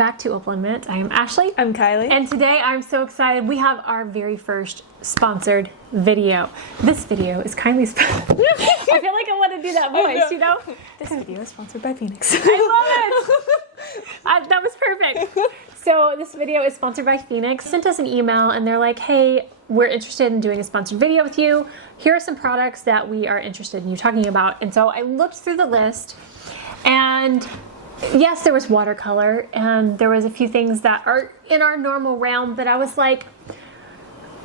back to Opal&Mint. I am Ashley. I'm Kylie. And today I'm so excited. We have our very first sponsored video. This video is kindly sponsored. I feel like I want to do that voice, you know? This video is sponsored by Phoenix. I love it. That was perfect. So this video is sponsored by Phoenix. Sent us an email and they're like, hey, we're interested in doing a sponsored video with you. Here are some products that we are interested in you talking about. And so I looked through the list and yes, there was watercolor and there was a few things that are in our normal realm, but I was like,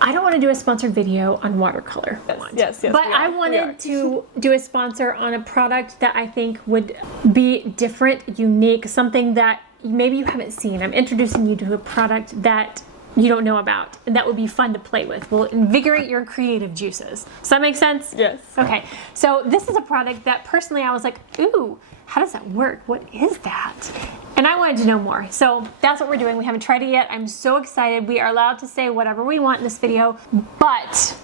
I don't want to do a sponsored video on watercolor. Yes. But I wanted to do a sponsor on a product that I think would be different, unique, something that maybe you haven't seen. I'm introducing you to a product that you don't know about and that would be fun to play with. Will invigorate your creative juices. Does that make sense? Yes. Okay, so this is a product that personally I was like, ooh, how does that work? What is that? And I wanted to know more. So that's what we're doing. We haven't tried it yet. I'm so excited. We are allowed to say whatever we want in this video, but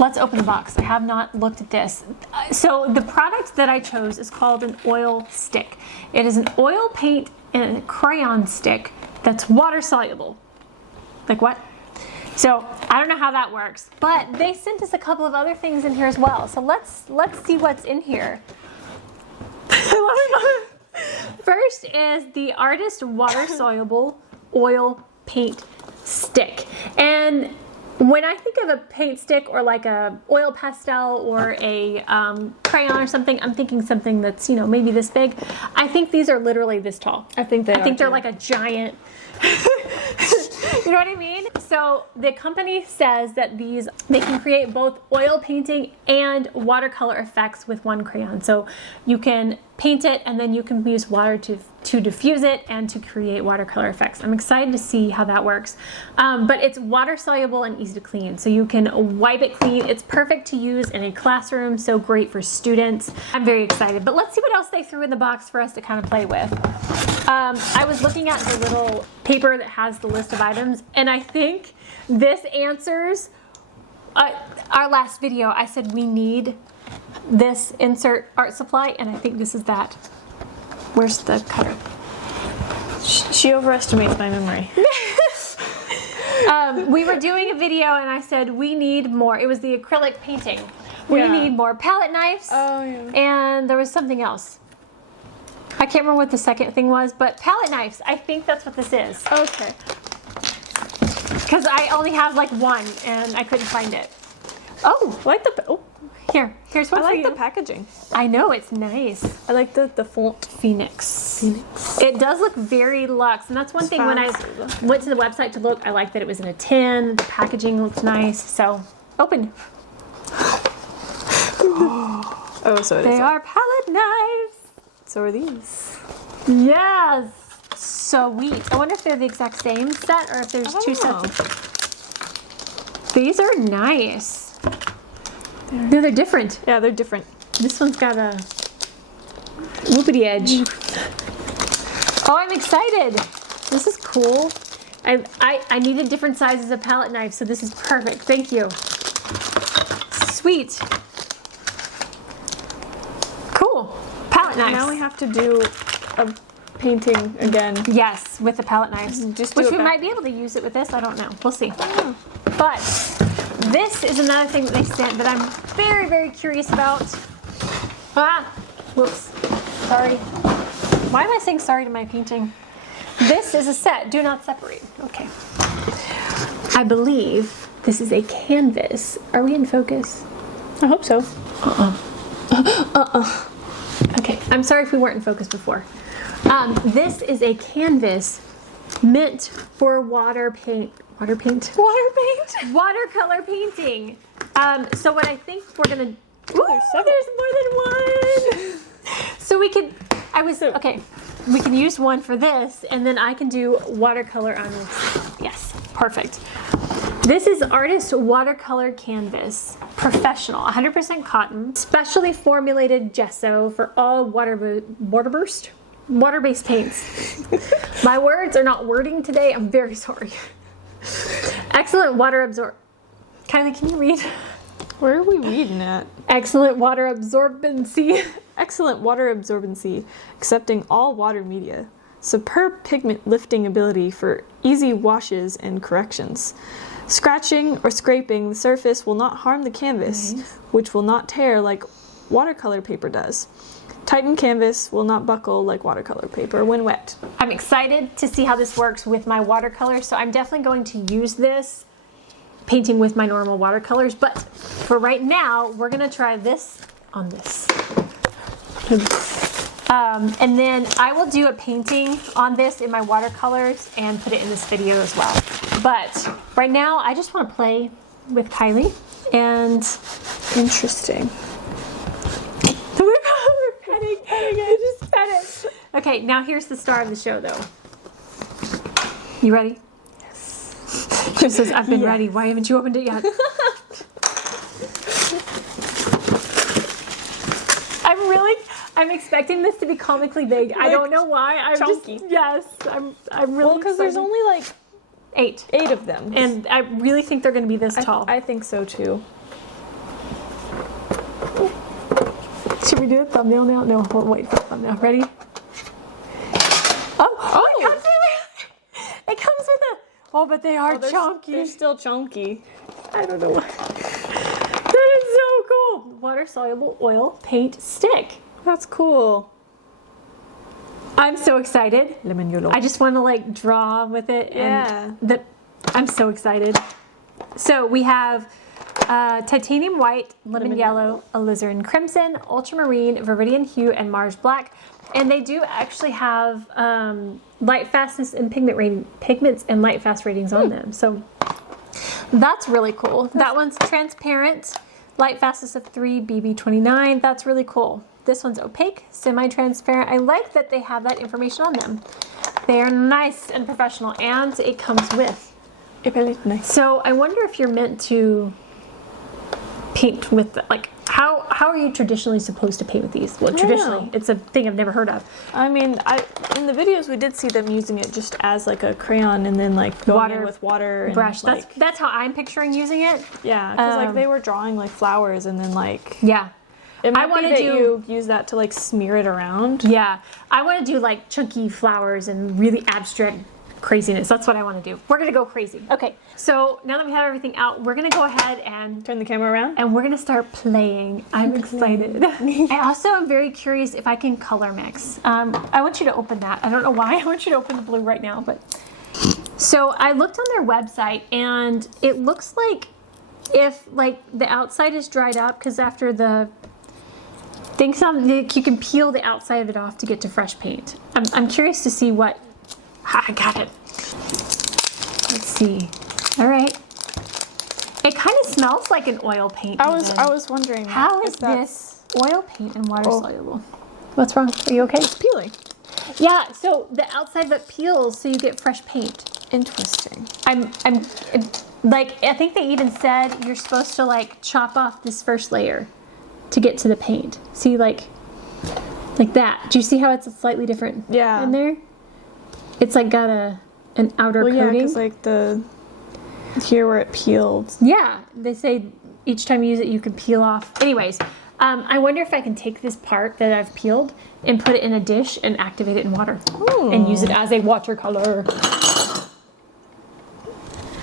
let's open the box. I have not looked at this. So the product that I chose is called an oil stick. It is an oil paint and a crayon stick that's water soluble. Like what? So I don't know how that works, but they sent us a couple of other things in here as well. So let's see what's in here. I love it. First is the Artist Water Soluble Oil Paint Stick. And when I think of a paint stick or like a oil pastel or a crayon or something, I'm thinking something that's, you know, maybe this big. I think these are literally this tall. I think they're like a giant. You know what I mean? So the company says that they can create both oil painting and watercolor effects with one crayon. So you can paint it and then you can use water to diffuse it and to create watercolor effects. I'm excited to see how that works. But it's water soluble and easy to clean. So you can wipe it clean. It's perfect to use in a classroom, so great for students. I'm very excited, but let's see what else they threw in the box for us to kind of play with. I was looking at the little paper that has the list of items, and I think this answers our last video. I said we need this insert art supply, and I think this is that. Where's the cutter? She overestimates my memory. We were doing a video and I said we need more. It was the acrylic painting. We need more palette knives. Oh, yeah. And there was something else. I can't remember what the second thing was, but palette knives. I think that's what this is. Okay. Because I only have like one and I couldn't find it. Oh, I like the... Oh. Here's one I for like you. the packaging. I know, it's nice. I like the font. Phoenix. It does look very luxe, and that's one thing when I went to the website to look, I liked that it was in a tin, the packaging looks nice, so open. Oh, so they are palette knives. So are these. Yes. Sweet. I wonder if they're the exact same set or if there's two sets. These are nice. No, they're different. Yeah, they're different. This one's got a whoopity edge. Oh, I'm excited. This is cool. I needed different sizes of palette knives, so this is perfect. Thank you. Sweet. Cool. Palette knives. Now we have to do a painting again. Yes, with the palette knives. Which we might be able to use it with this. I don't know. We'll see. But this is another thing that they sent that I'm very, very curious about. Whoops. Sorry. Why am I saying sorry to my painting? This is a set. Do not separate. Okay. I believe this is a canvas. Are we in focus? I hope so. Okay. I'm sorry if we weren't in focus before. This is a canvas meant for watercolor painting. So what I think we're gonna. There's more than one. So we could. Okay. We can use one for this, and then I can do watercolor on this. Yes, perfect. This is Artist Watercolor Canvas, professional, 100% cotton, specially formulated gesso for all water-based paints. My words are not wording today. I'm very sorry. Excellent water Kylie, can you read? Where are we reading at? Excellent water absorbency. Excellent water absorbency, accepting all water media. superb pigment lifting ability for easy washes and corrections. Scratching or scraping the surface will not harm the canvas, which will not tear like watercolor paper does. Tightened canvas will not buckle like watercolor paper when wet. I'm excited to see how this works with my watercolor, so I'm definitely going to use this painting with my normal watercolors, but for right now, we're gonna try this on this. And then I will do a painting on this in my watercolors and put it in this video as well. But right now, I just wanna play with Kylie and... Interesting. We're petting it. Just pet it. Okay, now here's the star of the show, though. You ready? Yes. She says, I've been ready. Why haven't you opened it yet? I'm expecting this to be comically big. Like, I don't know why. I'm chunky. I'm really well, because there's only like 8 of them. And I really think they're going to be this tall. I think so too. Should we do a thumbnail now? No, we'll wait for the thumbnail. Ready? Oh! It comes with a... Oh, but they are chunky. They're still chunky. I don't know why. That is so cool. Water-soluble oil paint stick. That's cool. I'm so excited. Lemon yellow. I just want to like draw with it. Yeah. And I'm so excited. So we have titanium white, lemon yellow, alizarin crimson, ultramarine, viridian hue, and Mars black. And they do actually have light fastness and pigments and light fast ratings on them. So that's really cool. That one's transparent, light fastness of 3, BB29. That's really cool. This one's opaque, semi-transparent. I like that they have that information on them. They are nice and professional, and it comes with. Nice. So I wonder if you're meant to paint with, like, how are you traditionally supposed to paint with these? Well, traditionally, it's a thing I've never heard of. I mean, in the videos we did see them using it just as like a crayon and then like going in with water and brush. Like, that's how I'm picturing using it. Yeah, because like they were drawing like flowers and then like I want to use that to like smear it around. Yeah, I want to do like chunky flowers and really abstract craziness. That's what I want to do. We're gonna go crazy. Okay, so now that we have everything out, we're gonna go ahead and turn the camera around, and we're gonna start playing. I'm excited. I also am very curious if I can color mix. I want you to open that. I don't know why. I want you to open the blue right now, but so I looked on their website, and it looks like if like the outside is dried up, because after the things on, you can peel the outside of it off to get to fresh paint. I'm curious to see what. I got it. Let's see. All right. It kind of smells like an oil paint. I was wondering. How is this oil paint and water soluble? What's wrong? Are you okay? It's peeling. Yeah. So the outside of it peels, so you get fresh paint. Interesting. I'm like, I think they even said you're supposed to like chop off this first layer to get to the paint. See, like that. Do you see how it's a slightly different in there? It's like got an outer coating. Yeah, because like here where it peeled. Yeah, they say each time you use it, you can peel off. Anyways, I wonder if I can take this part that I've peeled and put it in a dish and activate it in water and use it as a watercolor.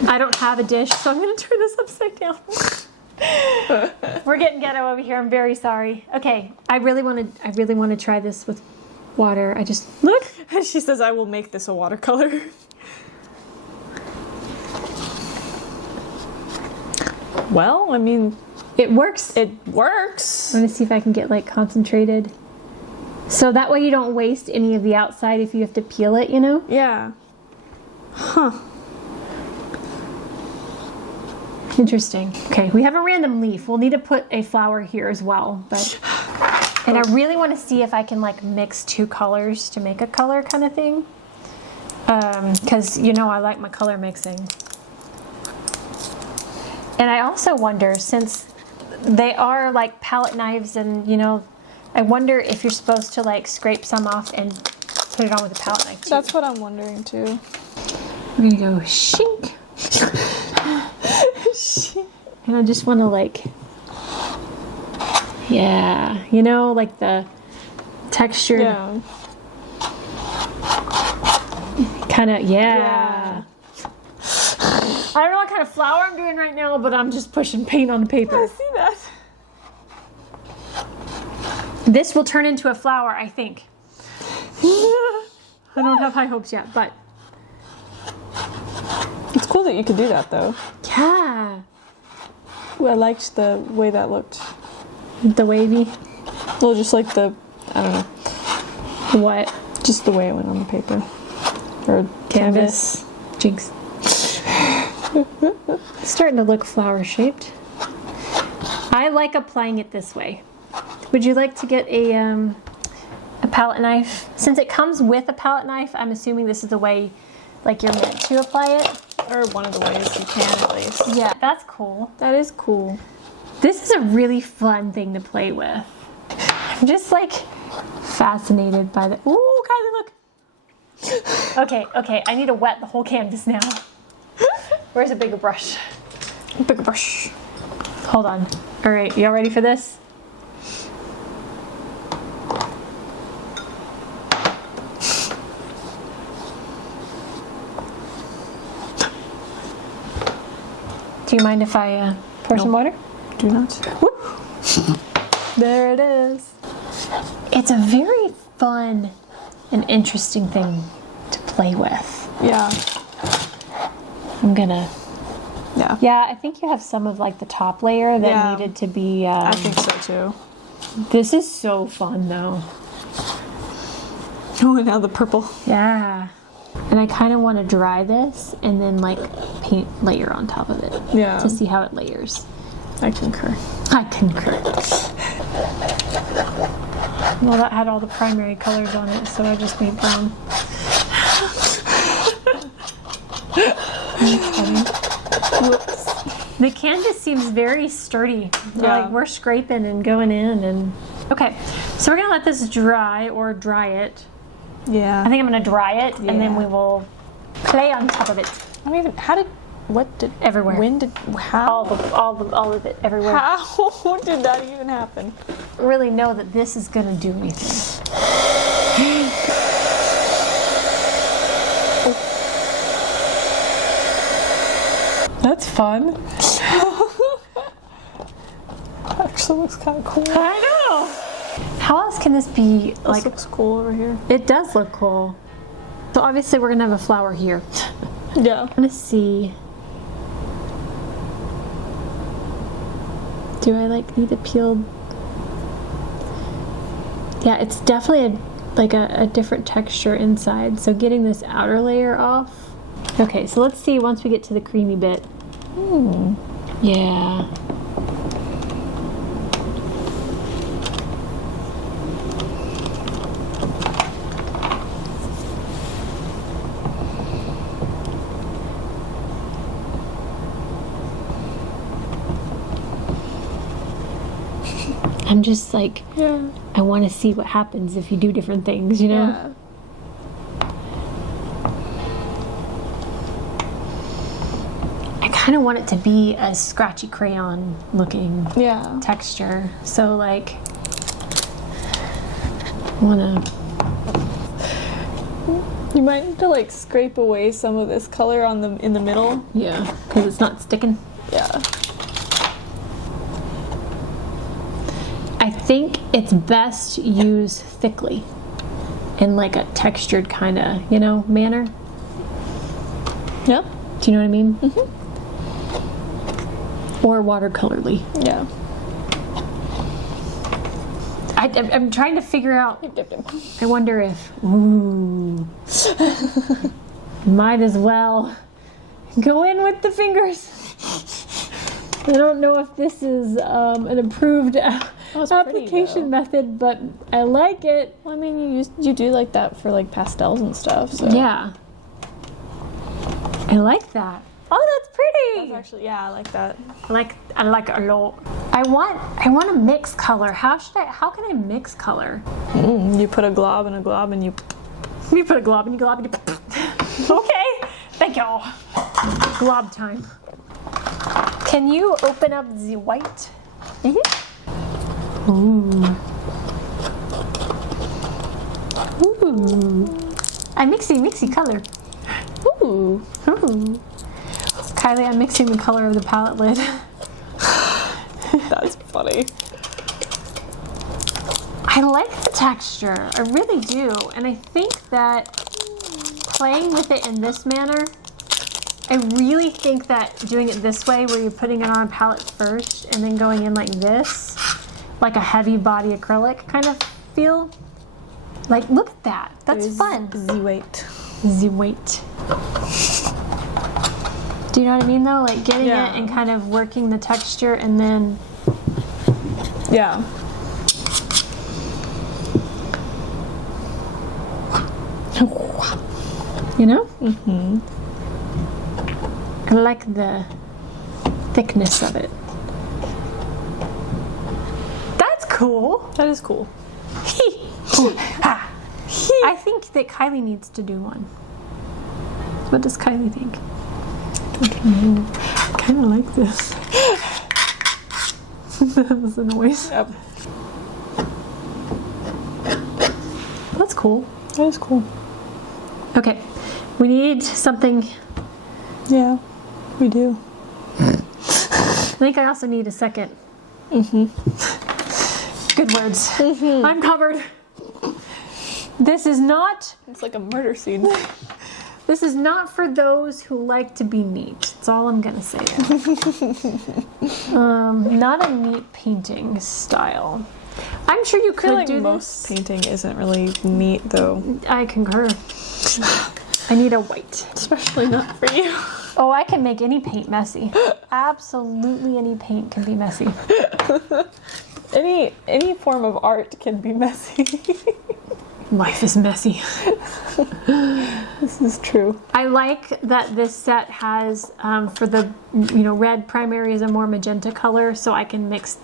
I don't have a dish, so I'm going to turn this upside down. We're getting ghetto over here. I'm very sorry. Okay, I really want to try this with water. I just look. She says, "I will make this a watercolor." Well, I mean, it works. It works. I'm gonna see if I can get like concentrated, so that way you don't waste any of the outside if you have to peel it. You know? Yeah. Huh. Interesting. Okay, we have a random leaf. We'll need to put a flower here as well, but. And I really want to see if I can like mix 2 colors to make a color kind of thing. Because you know I like my color mixing. And I also wonder, since they are like palette knives and you know, I wonder if you're supposed to like scrape some off and put it on with a palette knife too. That's what I'm wondering too. We're gonna go shink. And I just want to like... Yeah, you know, like the texture. Yeah. Kind of, yeah. I don't know what kind of flower I'm doing right now, but I'm just pushing paint on the paper. I see that. This will turn into a flower, I think. I don't have high hopes yet, but It's cool that you could do that though. yeah. Ooh, I liked the way that looked. The wavy. Well, just like the, I don't know, What? just the way it went on the paper. Or Canvas. Jinx. It's starting to look flower shaped. I like applying it this way. Would you like to get a palette knife? Since it comes with a palette knife, I'm assuming this is the way like you're meant to apply it. Or one of the ways you can at least. Yeah, that's cool. That is cool. This is a really fun thing to play with. I'm just like fascinated by the. Ooh, Kylie, look. Okay, I need to wet the whole canvas now. Where's a bigger brush? Bigger brush. Hold on. All right, y'all ready for this? Do you mind if I pour some water? Do not. Whoop. There it is. It's a very fun and interesting thing to play with. Yeah. I'm gonna. Yeah. Yeah, I think you have some of like the top layer that Yeah. needed to be. I think so too. This is so fun though. Oh, and now the purple. Yeah. And I kind of want to dry this and then like paint layer on top of it. Yeah. To see how it layers. I concur. I concur. Well, that had all the primary colors on it, so I just made brown. Whoops. The canvas seems very sturdy. Yeah. Like we're scraping and going in and... Okay, so we're gonna let this dry or dry it. Yeah. I think I'm gonna dry it and then Yeah. we will play on top of it. I don't even. How did? What did? Everywhere. When did? How? All of it, everywhere. How did that even happen? Really know that this is gonna do anything. That's fun. Actually looks kind of cool. I know. How else can this be This like? looks cool over here. It does look cool. So obviously we're gonna have a flower here. Yeah. I'm gonna see. Do I like need a peeled? Yeah, it's definitely a different texture inside. So getting this outer layer off. Okay, so let's see once we get to the creamy bit. Yeah. I'm just like, Yeah. I want to see what happens if you do different things, you know? Yeah. I kind of want it to be a scratchy crayon looking Yeah. texture. So like, I want to... You might need to like scrape away some of this color on the in the middle. Yeah, because it's not sticking. Yeah. I think it's best used thickly in like a textured kind of, you know, manner. Yeah. Do you know what I mean? Or watercolorly. Yeah. I'm trying to figure out. I wonder if. Ooh. Might as well go in with the fingers. I don't know if this is an approved application method, but I like it. Well, I mean, you do like that for like pastels and stuff. So Yeah. I like that. Oh, that's pretty. That's actually, yeah, I like that. I like it a lot. I want to mix color. How can I mix color? You put a glob and you. You put a glob and you glob and you. Okay. Thank you. Glob time. Can you open up the white? Ooh. Ooh. A mixy color. Ooh. Ooh. Kylie, I'm mixing the color of the palette lid. That's funny. I like the texture, I really do. And I think that playing with it in this manner, I really think that doing it this way, where you're putting it on a palette first and then going in like this, like a heavy body acrylic kind of feel. Like, look at that. That's fun. Z-weight. Z-weight. Do you know what I mean though? Like getting it and kind of working the texture and then... Yeah. You know? Mm-hmm. I like the thickness of it. That's cool. That is cool. I think that Kylie needs to do one. What does Kylie think? I kind of like this. That was the noise. Yep. That's cool. That is cool. Okay, we need something. Yeah, we do. I think I also need a second. Good words. I'm covered. This is not... It's like a murder scene. This is not for those who like to be neat. That's all I'm gonna say. Not a neat painting style. I'm sure you could do most this. painting isn't really neat though. I concur. I need a white. Especially not for you. Oh, I can make any paint messy. Absolutely any paint can be messy. Any form of art can be messy. Life is messy. This is true. I like that this set has, for the red primary is a more magenta color, so I can mix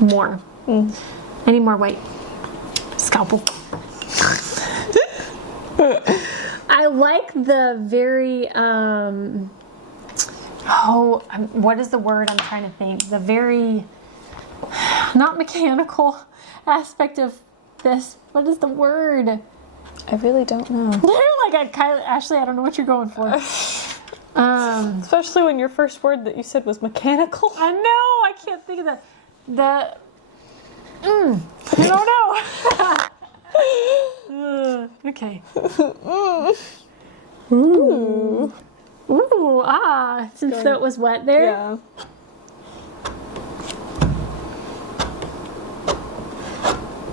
more. I need more white. Scalpel. I like the very, what is the word I'm trying to think? The very, not mechanical aspect of this. What is the word? I really don't know. You're like, Ashley, I don't know what you're going for. Especially when your first word that you said was mechanical. I know, I can't think of I don't know. Okay. Ooh. Ooh, since it was wet there. Yeah.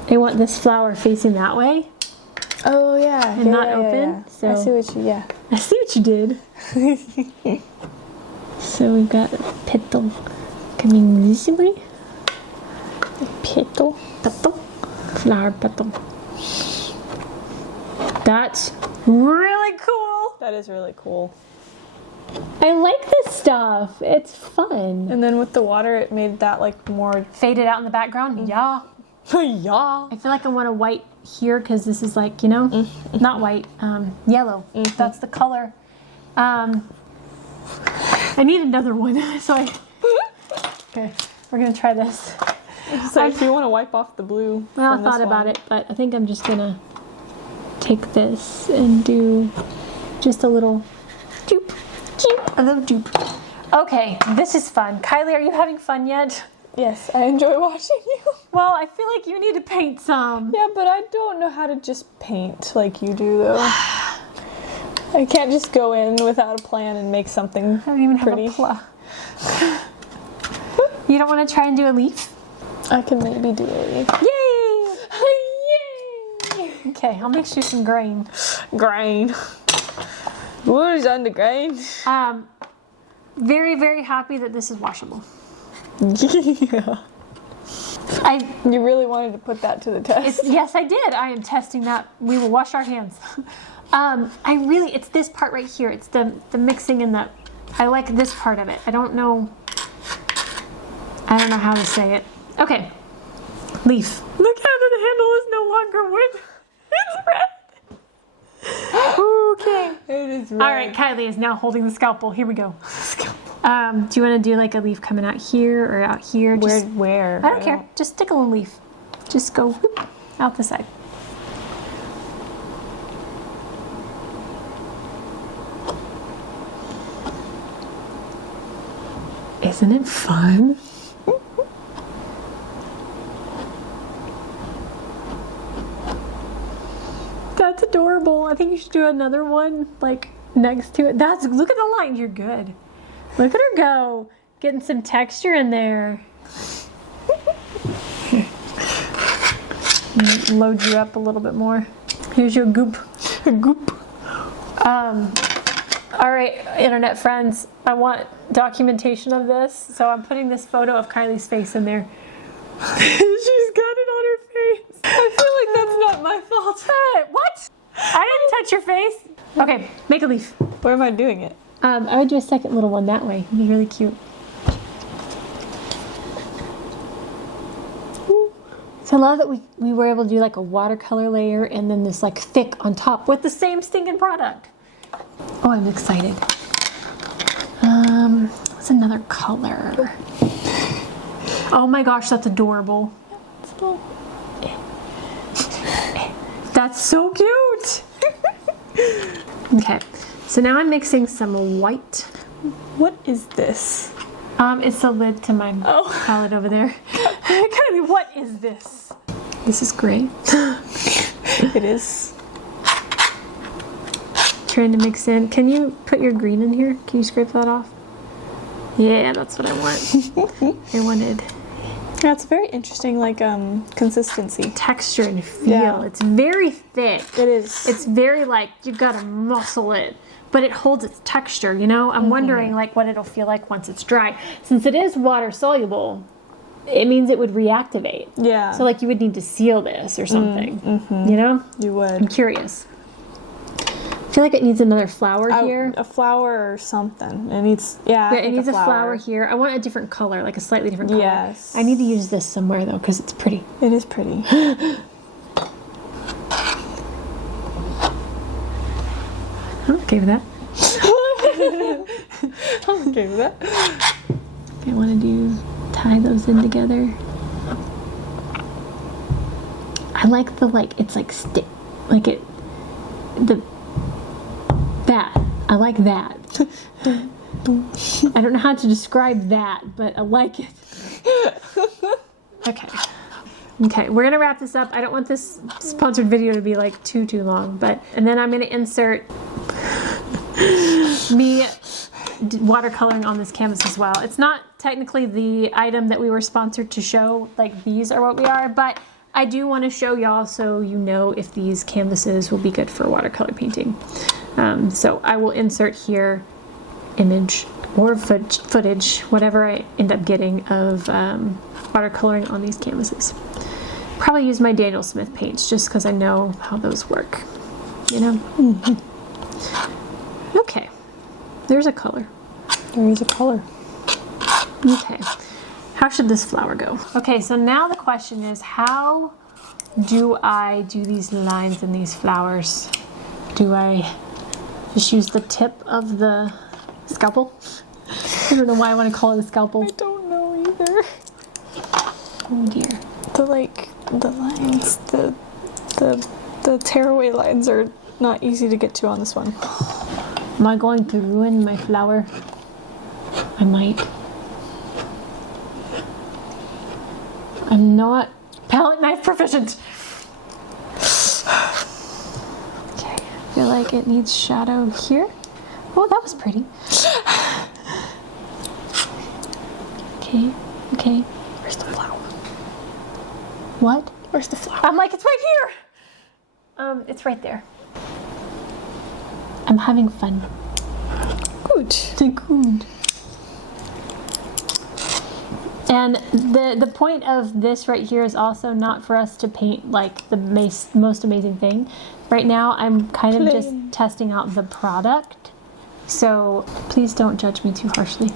I want this flower facing that way. Oh yeah. And not open. Yeah. So I see what you did. So we've got a petal coming this way. Petal. Flower petal. That's really cool. That is really cool. I like this stuff. It's fun. And then with the water, it made that like more Faded out in the background. Yeah. yeah. I feel like I want a white here because this is like, not white, yellow. That's the color. I need another one. Okay, we're gonna try this. So if you want to wipe off the blue. Well, I thought about it, but I think I'm just gonna take this and do just a little jupe, a little jupe. Okay, this is fun. Kylie, are you having fun yet? Yes, I enjoy watching you. Well, I feel like you need to paint some. Yeah, but I don't know how to just paint like you do, though. I can't just go in without a plan and make something I don't even pretty. have a plan. You don't want to try and do a leaf? I can maybe do a leaf. Yay! Yay! Okay, I'll mix you some grain. Grain. What is on the grain? Very, very happy that this is washable. Yeah. You really wanted to put that to the test. Yes, I did. I am testing that. We will wash our hands. It's this part right here. It's the mixing and I like this part of it. I don't know how to say it. Okay. Leaf. Look how the handle is no longer wood. It's red. Okay. It is red. All right, Kylie is now holding the scalpel. Here we go. Do you want to do like a leaf coming out here or out here? Where? I don't care. Just stick a little leaf. Just go whoop, out the side. Isn't it fun? That's adorable. I think you should do another one like next to it. Look at the line. You're good. Look at her go. Getting some texture in there. Load you up a little bit more. Here's your goop. Goop. All right, internet friends, I want documentation of this, so I'm putting this photo of Kylie's face in there. She's got it on her face. I feel like that's not my fault. What? I didn't touch your face. Okay, make a leaf. Where am I doing it? I would do a second little one that way. It'd be really cute. So I love that we were able to do like a watercolor layer and then this like thick on top with the same stinking product. Oh, I'm excited. What's another color? Oh my gosh, that's adorable. That's so cute. Okay, so now I'm mixing some white. What is this? It's the lid to my palette over there. Kylie, what is this? This is gray. It is. Trying to mix in. Can you put your green in here? Can you scrape that off? Yeah, that's what I want. I wanted That's very interesting, like consistency, texture and feel. Yeah. It's very thick. It is. It's very like you've got to muscle it, but it holds its texture. You know, I'm wondering like what it'll feel like once it's dry. Since it is water soluble, it means it would reactivate. Yeah. So like you would need to seal this or something. You know? You would. I'm curious. I feel like it needs another flower here. A flower or something. It needs, it needs a flower here. I want a different color, like a slightly different color. Yes. I need to use this somewhere though, because it's pretty. It is pretty. I'm okay with that. I'm okay with that. I want to tie those in together. I like it's like stick, like it, that. I like that. I don't know how to describe that, but I like it. Okay. Okay, we're gonna wrap this up. I don't want this sponsored video to be like too long, and then I'm gonna insert me watercoloring on this canvas as well. It's not technically the item that we were sponsored to show, like these are what we are, but I do want to show y'all so you know if these canvases will be good for watercolor painting. So I will insert here image or footage, whatever I end up getting of watercoloring on these canvases. Probably use my Daniel Smith paints just because I know how those work, you know? Okay, there's a color. There is a color. Okay, how should this flower go? Okay, so now the question is, how do I do these lines in these flowers? Do I just use the tip of the scalpel? I don't know why I want to call it a scalpel. I don't know either. Oh dear. The lines, the tearaway lines are not easy to get to on this one. Am I going to ruin my flower? I might. I'm not palette knife proficient. Okay, I feel like it needs shadow here. Oh, that was pretty. Okay. Where's the flower? What? Where's the flower? I'm like, it's right here. It's right there. I'm having fun. Good. Good. And the point of this right here is also not for us to paint like the most amazing thing. Right now I'm kind of just testing out the product. So please don't judge me too harshly.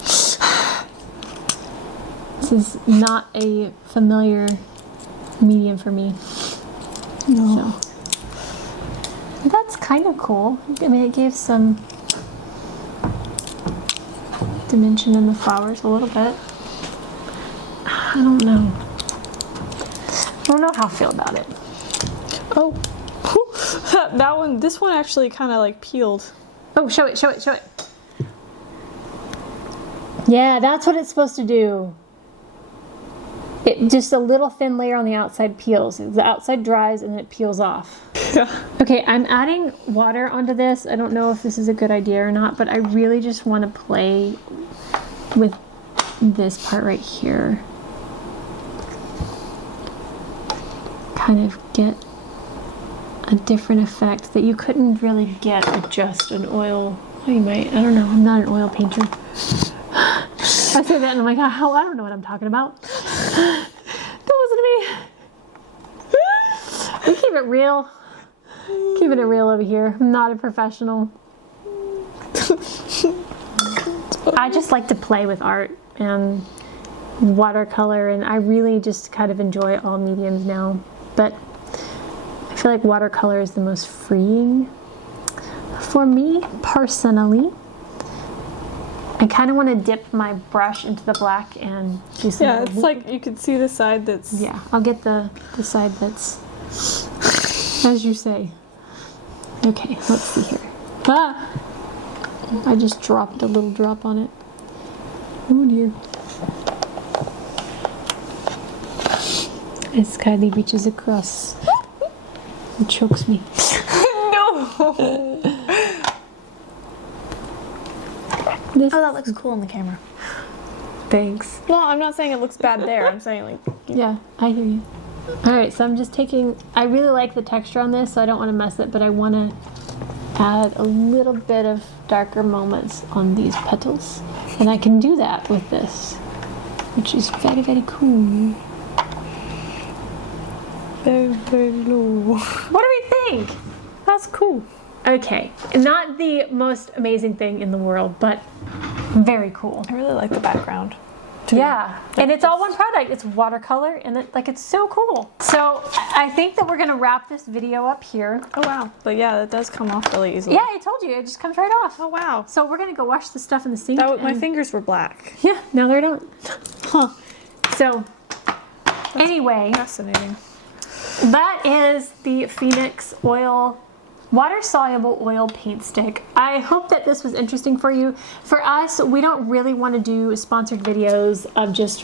This is not a familiar medium for me. No. So that's kind of cool. I mean, it gave some dimension in the flowers a little bit. I don't know. I don't know how I feel about it. Oh, this one actually kind of like peeled. Oh, show it. Yeah, that's what it's supposed to do. It just a little thin layer on the outside peels. The outside dries and then it peels off. Yeah. Okay, I'm adding water onto this. I don't know if this is a good idea or not, but I really just want to play with this part right here. Kind of get a different effect that you couldn't really get with just an oil. Oh, you might. I don't know. I'm not an oil painter. I say that and I'm like, oh, I don't know what I'm talking about. Don't listen to me. We keep it real. Keeping it real over here. I'm not a professional. I just like to play with art and watercolor, and I really just kind of enjoy all mediums now. But I feel like watercolor is the most freeing for me personally. I kind of want to dip my brush into the black and do some. Yeah, it's like you can see the side that's. Yeah, I'll get the side that's, as you say. Okay, let's see here. Ah! I just dropped a little drop on it. Oh dear. As Kylie reaches across and chokes me. No! This, Oh, that looks cool on the camera. thanks. Well, I'm not saying it looks bad there. I'm saying like. Yeah, I hear you. Alright, so I'm just taking, I really like the texture on this, so I don't want to mess it, but I want to add a little bit of darker moments on these petals. And I can do that with this, which is very, very cool. Very, very low. What do we think? That's cool. Okay, not the most amazing thing in the world, but very cool. I really like the background. Yeah, and it's all one product. It's watercolor, and it's so cool. So I think that we're gonna wrap this video up here. Oh wow. But yeah, that does come off really easily. Yeah, I told you, it just comes right off. Oh wow. So we're gonna go wash the stuff in the sink. My and- fingers were black. Yeah, now they're not. Huh. So anyway, Fascinating. that is the Phoenix Oil water-soluble oil paint stick. I hope that this was interesting for you. For us, we don't really want to do sponsored videos of just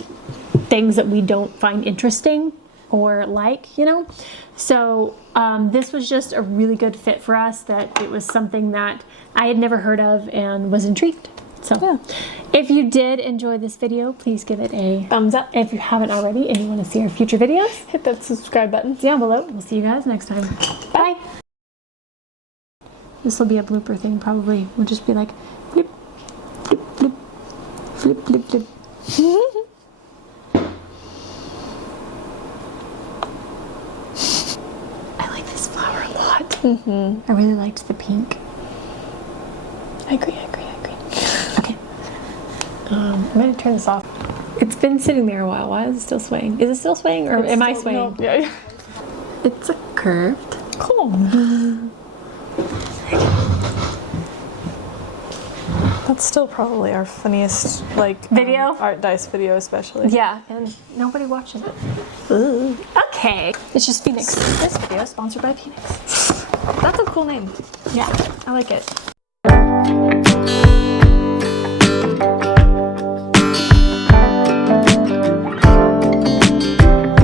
things that we don't find interesting or like, you know. So this was just a really good fit for us, that it was something that I had never heard of and was intrigued. So Yeah. if you did enjoy this video, please give it a Thumbs up. if you haven't already and you want to see our future videos, Hit that subscribe button. down below. We'll see you guys next time. Bye. This will be a blooper thing probably. We'll just be like flip, flip, flip, flip, flip, flip. I like this flower a lot. Mm-hmm. I really liked the pink. I agree. Okay. I'm gonna turn this off. It's been sitting there a while. Why is it still swaying? Is it still swaying, or am I swaying? No, yeah. It's a curved. Cool. That's still probably our funniest, like, Video? art dice video, especially. Yeah, and nobody watches it. Ooh. Okay. It's just Phoenix. This video is sponsored by Phoenix. That's a cool name. Yeah. I like it.